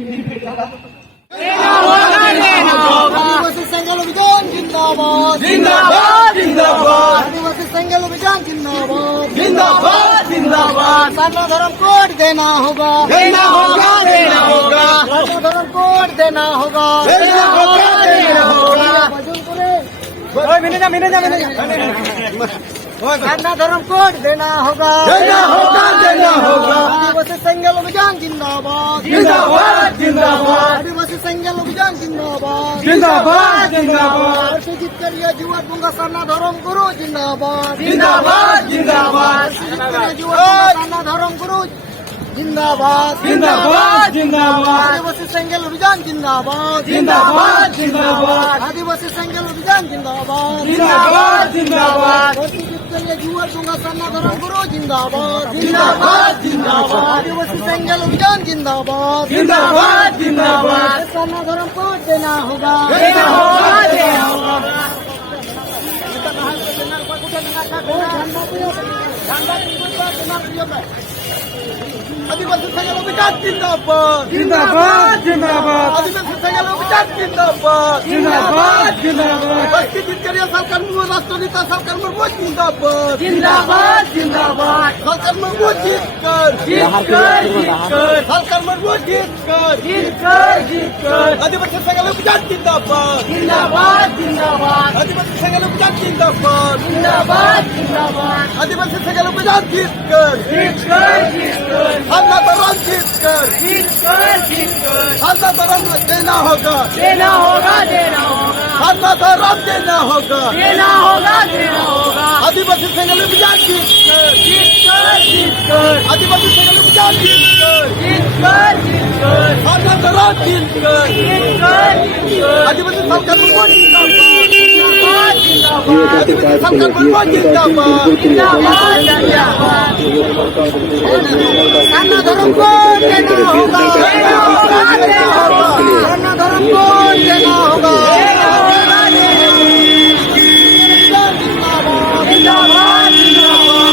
आदिवासी संघाल अभियान जिंदाबाद जिंदाबाद जिंदाबाद आदिवासी संघाल अभियान जिंदाबाद जिंदाबाद जिंदाबाद साधा धर्म कोड देना होगा देना होगा देना होगा साधा धर्म कोड देना होगा देना होगा देना होगा साधा धर्म कोड देना होगा देना होगा देना होगा आदिवासी संघाल अभियान जिंदाबाद जिंदाबाद जिंदाबाद आदिवासी संघाल अभियान जिंदाबाद जिंदाबाद जिंदाबाद सुजित करिया जुआर बुंगा साना धर्म गुरु जिंदाबाद जिंदाबाद जिंदाबाद सुजित करिया जुआर बुंगा साना धर्म गुरु जिंदाबाद जिंदाबाद जिंदाबाद आदिवासी संघाल अभियान जिंदाबाद जिंदाबाद जिंदाबाद आदिवासी संघाल अभियान जिंदाबाद जिंदाबाद जिंदाबाद सुजित करिया जुआर बुंगा साना धर्म गुरु जिंदाबाद जिंदाबाद जिंदाबाद आदिवासी संघाल अभियान जिंदाबाद जिंदाबाद जिंदाबाद साना धर्म कोड देना होगा देना होगा देना होगा आदिवासी संघाल अभियान जिंदाबाद जिंदाबाद जिंदाबाद आदिवासी संघाल अभियान जिंदाबाद जिंदाबाद जिंदाबाद बस्ती जितकरिया सरकार राष्ट्रनेता सरकार मजबूत जिंदाबाद जिंदाबाद जिंदाबाद सरकार मजबूत जीत कर जीतकर जीतकर सरकार मजबूत जीत कर जीतकर जीतकर आदिवासी संघाल अभियान जिंदाबाद जिंदाबाद जिंदाबाद आदिवासी संघाल अभियान जिंदाबाद जिंदाबाद जिंदाबाद आदिवासी संघाल अभियान जीत कर जीतकर जीतकर साधा धर्म जीत कर जीतकर जीतकर साधा धर्म देना होगा देना होगा देना होगा साधा धर्म देना होगा देना होगा देना होगा आदिवासी संघाल अभियान जीत कर जीतकर जीतकर आदिवासी संघाल अभियान जीत कर जीतकर जीतकर साधा धर्म जीत कर जीतकर जीतकर आदिवासी सरकार मजबूत जिंदाबाद जिंदाबाद जिंदाबाद आदिवासी सरकार मजबूत जिंदाबाद जिंदाबाद जिंदाबाद साधा धर्म कोड देना होगा देना होगा देना होगा साधा धर्म कोड देना होगा जिंदाबाद जिंदाबाद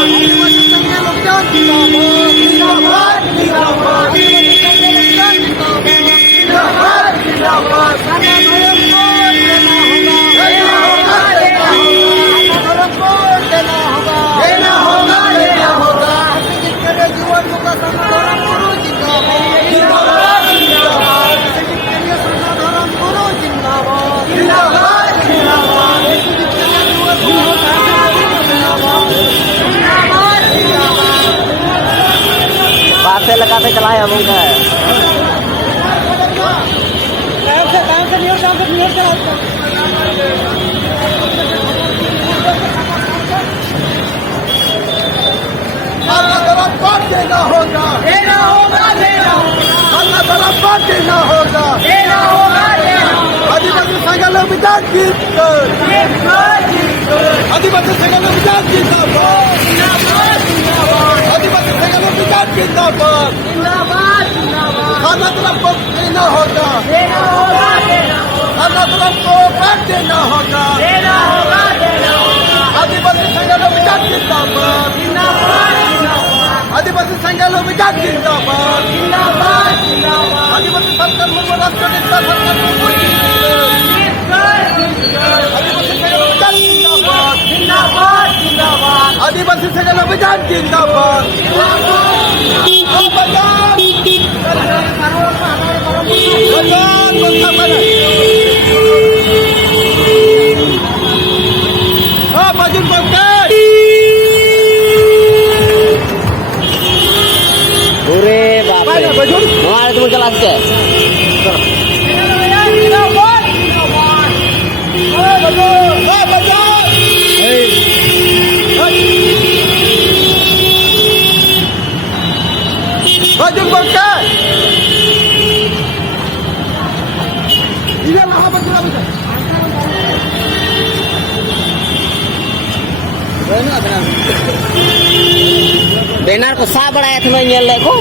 आदिवासी संघाल अभियान जिंदाबाद जिंदाबाद जिंदाबाद आदिवासी संघाल अभियान जिंदाबाद जिंदाबाद जिंदाबाद साधा धर्म कोड देना होगा देना होगा देना होगा साधा धर्म कोड देना होगा देना होगा देना होगा सुजित करिया जुआर बुंगा साना धर्म गुरु जिंदाबाद जिंदाबाद जिंदाबाद सुजित करिया साना धर्म गुरु जिंदाबाद जिंदाबाद जिंदाबाद सुजित करिया जुआर बुंगा साना गुरु जिंदाबाद जिंदाबाद जिंदाबाद बात से लगाते चलाए हम उनका है काम से नहीं चलाओ साधा धर्म कोड देना होगा देना होगा देना होगा साधा धर्म कोड देना होगा देना होगा देना होगा आदिवासी संघाल अभियान जीत कर जीतकर जीतकर आदिवासी संघाल अभियान जिंदाबाद जिंदाबाद जिंदाबाद आदिवासी संघाल अभियान जिंदाबाद जिंदाबाद जिंदाबाद साधा धर्म कोड देना होगा देना होगा देना होगा साधा धर्म कोड देना होगा देना होगा देना होगा आदिवासी संघाल अभियान जिंदाबाद जिंदाबाद जिंदाबाद आदिवासी संघाल अभियान जिंदाबाद जिंदाबाद जिंदाबाद आदिवासी सरकार मजबूत राष्ट्रनेता सरकार मजबूत जीतकर जीतकर आदिवासी संघाल अभियान जिंदाबाद जिंदाबाद जिंदाबाद आदिवासी संघाल अभियान जिंदाबाद बाजून बघताय पूरे बाप रे बजून हमारे तुम चला सकते जिंदाबाद जिंदाबाद बाजून बघताय हा बाजूला बैनर को सा बड़ा था ये ले को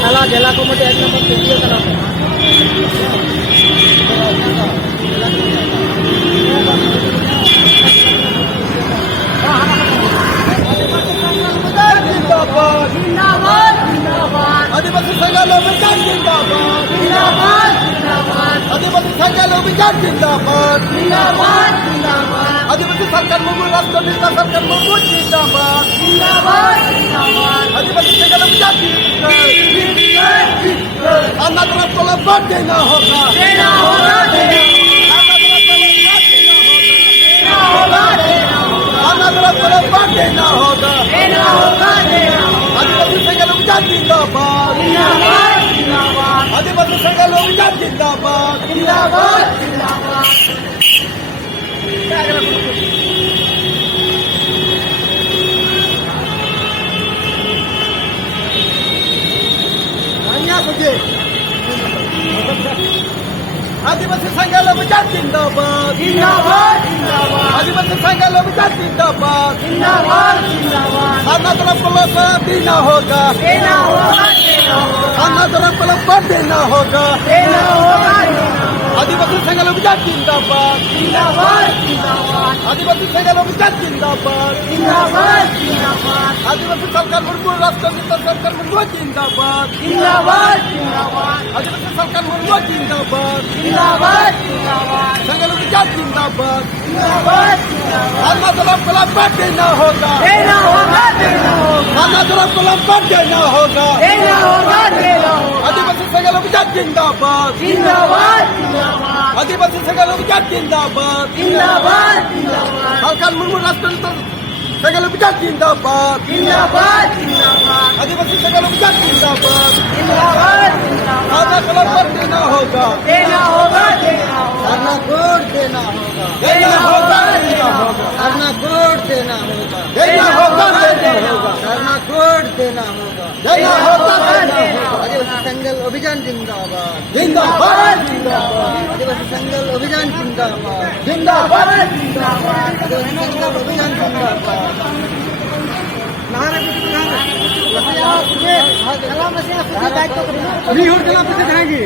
साला जिला को मटे एक नंबर से दिया करा जिंदाबाद जिंदाबाद जिंदाबाद आदिवासी संघाल अभियान जिंदाबाद जिंदाबाद जिंदाबाद आदिवासी संघाल अभियान जिंदाबाद जिंदाबाद जिंदाबाद आदिवासी सरकार मुर्मू राष्ट्र नेता सरकार मुर्मू जिंदाबाद जिंदाबाद जिंदाबाद आदिवासी संघाल अभियान अन्ना तरफ को वोट देना होगा देना होगा अन्ना तरफ को वोट देना होगा देना होगा आदिवासी संघाल अभियान जिंदाबाद जिंदाबाद जिंदाबाद आदिवासी संघाल अभियान जिंदाबाद जिंदाबाद जिंदाबाद आदिवासी संघाल अभियान जिंदाबाद जिंदाबाद जिंदाबाद आदिवासी संघाल अभियान जिंदाबाद जिंदाबाद जिंदाबाद अन्ना तरफ को वोट देना होगा देना होगा देना होगा अन्ना तरफ को वोट देना होगा देना होगा आदिवासी संघाल अभियान जिंदाबाद जिंदाबाद जिंदाबाद आदिवासी संघाल अभियान जिंदाबाद जिंदाबाद जिंदाबाद आदिवासी सरकार मुर्मू राष्ट्र नेता सरकार मुर्मू जिंदाबाद जिंदाबाद जिंदाबाद आदिवासी सरकार मुर्मू जिंदाबाद जिंदाबाद जिंदाबाद संघाल अभियान जिंदाबाद जिंदाबाद जिंदाबाद अन्ना तरफ को वोट देना होगा देना होगा देना होगा अन्ना तरफ को वोट देना होगा देना होगा देना होगा आदिवासी संघाल अभियान जिंदाबाद जिंदाबाद जिंदाबाद आदिवासी संघाल अभियान जिंदाबाद जिंदाबाद जिंदाबाद सरकार मुर्मू राष्ट्र नेता संघाल अभियान जिंदाबाद जिंदाबाद जिंदाबाद आदिवासी संघाल अभियान जिंदाबाद जिंदाबाद जिंदाबाद अन्ना को वोट देना होगा देना होगा देना होगा अन्ना वोट देना होगा देना होगा देना होगा अन्ना वोट देना होगा देना होगा देना होगा अन्ना वोट देना होगा देना होगा देना होगा आदिवासी संघाल अभियान जिंदाबाद जिंदाबाद जिंदाबाद आदिवासी संघाल अभियान जिंदाबाद जिंदाबाद जिंदाबाद आदिवासी संघाल अभियान जिंदाबाद अभी और चला पीछे जाएंगे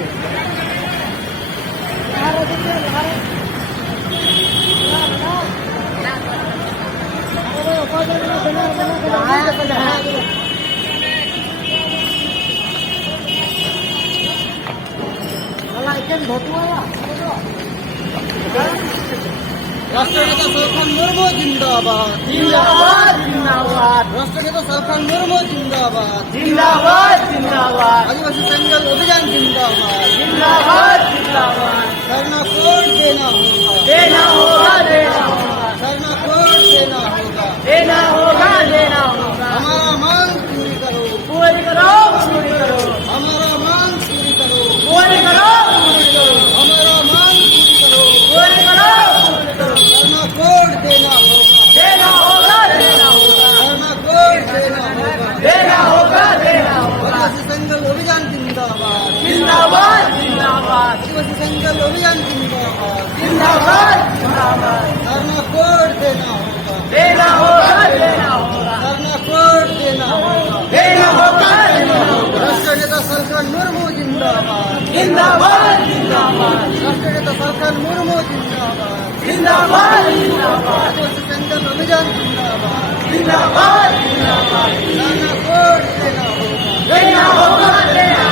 राष्ट्रनेता सरकार मुर्मू जिंदाबाद जिंदाबाद जिंदाबाद राष्ट्रनेता सरकार मुर्मू जिंदाबाद जिंदाबाद जिंदाबाद आदिवासी संघाल अभियान जिंदाबाद जिंदाबाद जिंदाबाद करना वोट देना होगा देना होगा देना होगा करना वोट देना होगा देना होगा देना होगा हमारा मांग पूरी करो पूरी करो पूरी करो हमारा मांग पूरी करो पूरी करो पूरी करो हमारा मांग पूरी करो पूरी करो पूरी करो करना वोट देना होगा देना होगा देना होगा करना वोट देना होगा देना होगा देना होगा आदिवासी संघाल अभियान जिंदाबाद जिंदाबाद जिंदाबाद आदिवासी संघाल अभियान जिंदाबाद जिंदाबाद जिंदाबाद करना वोट देना होगा देना होगा देना होगा करना वोट देना होगा देना होगा देना होगा राष्ट्रनेता सरकार मुर्मू जिंदाबाद जिंदाबाद जिंदाबाद राष्ट्रनेता सरकार मुर्मू जिंदाबाद जिंदाबाद जिंदाबाद आदिवासी संघाल अभियान जिंदाबाद जिंदाबाद जिंदाबाद करना वोट देना होगा देना होगा देना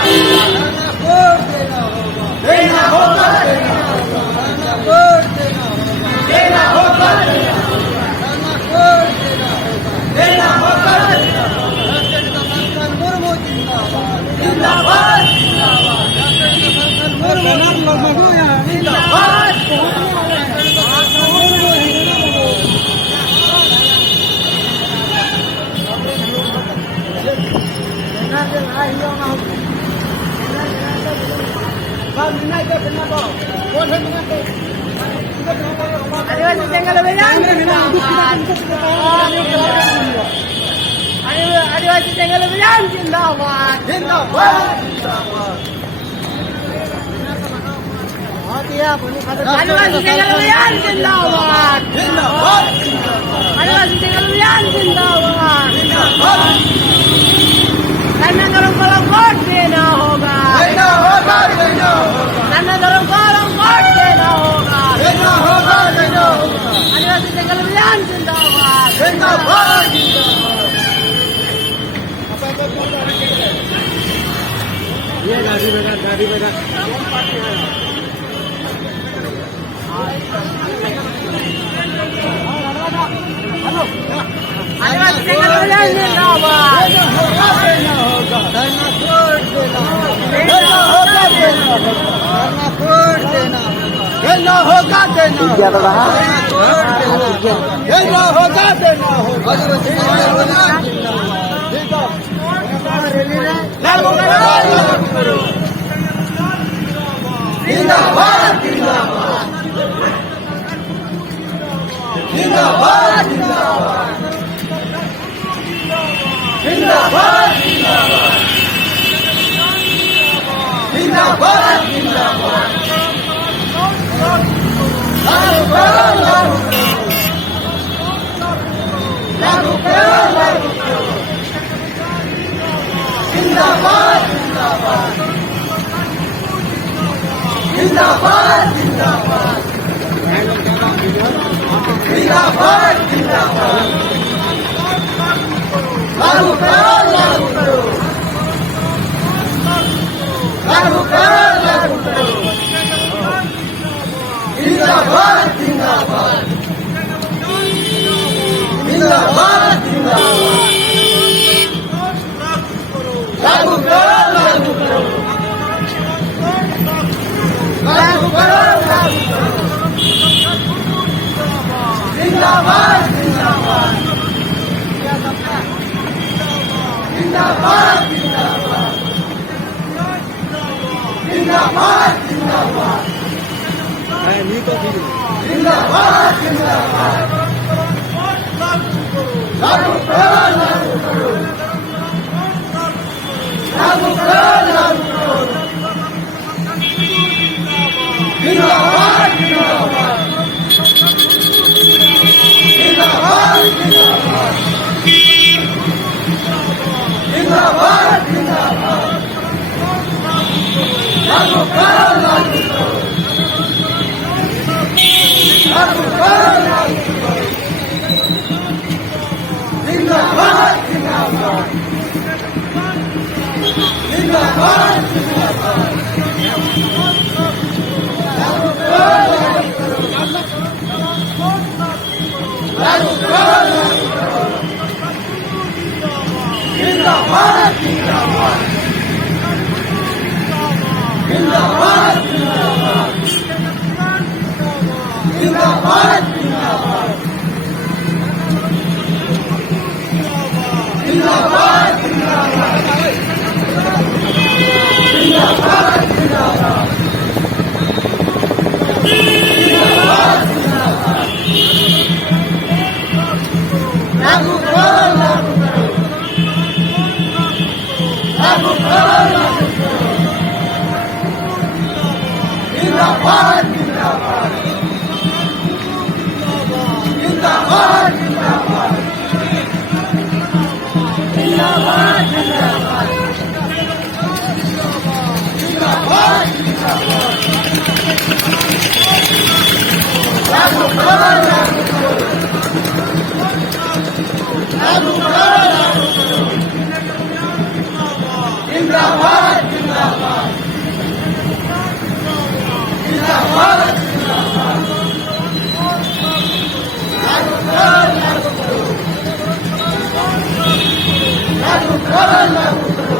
करना वोट देना होगा देना होगा देना होगा करना वोट देना होगा देना होगा करना वोट देना होगा देना होगा राष्ट्रनेता सरकार मुर्मू जिंदाबाद जिंदाबाद जिंदाबाद राष्ट्रनेता सरकार मुर्मू जिंदाबाद आदिवासी संघाल अभियान जिंदाबाद आदिवासी संघाल अभियान जिंदाबाद जिंदाबाद जिंदाबाद आदिवासी संघाल अभियान जिंदाबाद जिंदाबाद आदिवासी संघाल अभियान जिंदाबाद कन्या धर्म को वोट देना होगा देना होगा देना होगा कन्या धर्म को वोट देना होगा देना होगा देना होगा आदिवासी संघाल अभियान जिंदाबाद जिंदाबाद ये गाड़ी बेटा आदिवासी जंगल अभियान जिंदाबाद धरना छोड़ देना होगा धरना छोड़ देना देना होगा देना क्या तो रहा देना होगा देना होगा आदिवासी जंगल अभियान जिंदाबाद जिंदाबाद जिंदाबाद जिंदाबाद जिंदाबाद लागू करो जिंदाबाद जिंदाबाद जिंदाबाद जिंदाबाद जिंदाबाद लागू करो जिंदाबाद जिंदाबाद जिंदाबाद लागू करो जिंदाबाद जिंदाबाद जिंदाबाद जिंदाबाद लागू करो जिंदाबाद जिंदाबाद लागू करो जिंदाबाद जिंदाबाद लागू करो जिंदाबाद जिंदाबाद जिंदाबाद जिंदाबाद लागू करो जिंदाबाद जिंदाबाद जिंदाबाद जिंदाबाद लागू करो जिंदाबाद जिंदाबाद लागू करो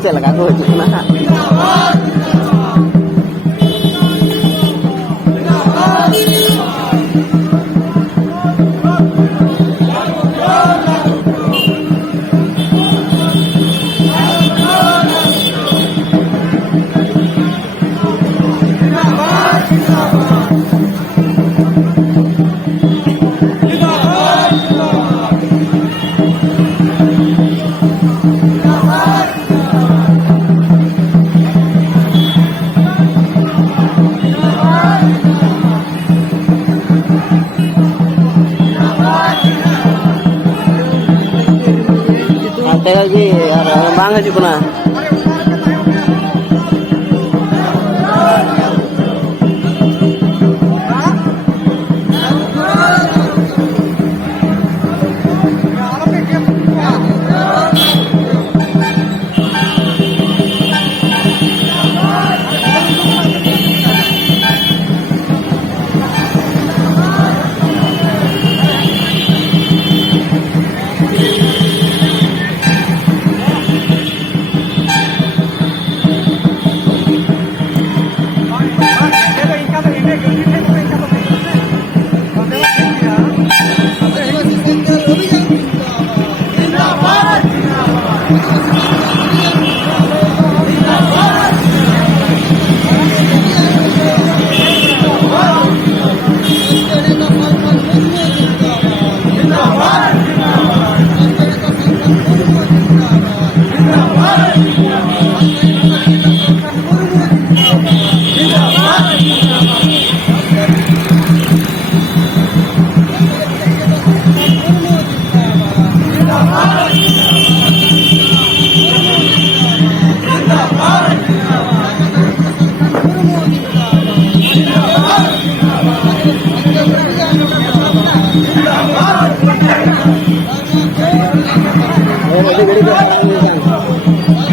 Saya lagak tu cik mana? দিব না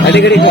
adik-adik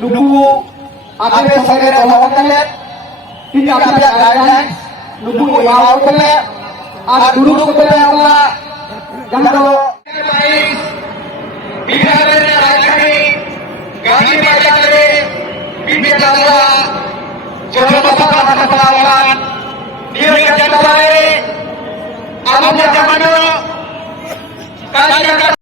Nunggu ada saya tolong kalian tidak ada guideline nunggu lawan kalian ada dulu kalian apa jangan kalau biar lagi gaji baca dari biar saja coba pasang kesalahan dia yang baik apa zaman dulu